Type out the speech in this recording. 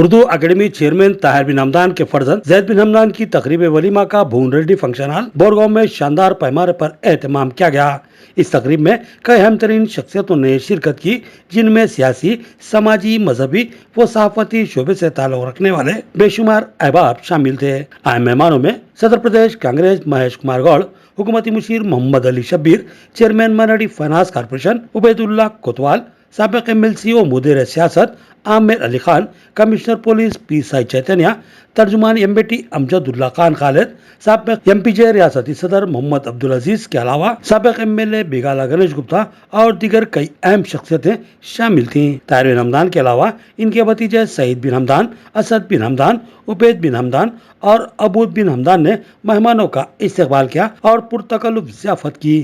Urdu academy chairman Tahir बिन हमदान के फर्जंद जैद बिन हमदान की तकरीब वलीमा का भून रेड्डी फंक्शन हॉल बोरगांव में शानदार पैमाने पर एहतमाम किया गया। इस तकरीब में कई अहम तरीन शख्सियतों ने शिरकत की, जिनमें सियासी, समाजी, मजहबी व सहाफती शोबे से ताल्लुक रखने वाले बेशुमार अहबाब शामिल थे। अहम मेहमानों में सदर प्रदेश कांग्रेस महेश कुमार गौड़, हुकूमती Mushir Mohammed Ali Shabbir, chairman मनडी finance corporation Ubaidullah कोतवाल, साबिक एमएलसी व मुदीर सियासत Aamir Ali Khan, commissioner police PSI चैतन्य, तर्जुमान एमबीटी अमजदुल्ला खान खालिद, साबिक एमपीजे रियासती सदर मोहम्मद अब्दुल अजीज के अलावा साबिक एमएलए बिगाला गणेश गुप्ता और दीगर कई अहम शख्सियतें शामिल थीं। ताहिर बिन हमदान के अलावा इनके भतीजे सईद बिन हमदान, असद बिन हमदान, उबैद बिन हमदान और अबूद बिन हमदान ने मेहमानों का इस्तकबाल किया और पुरतकल्लुफ ज़ियाफत की।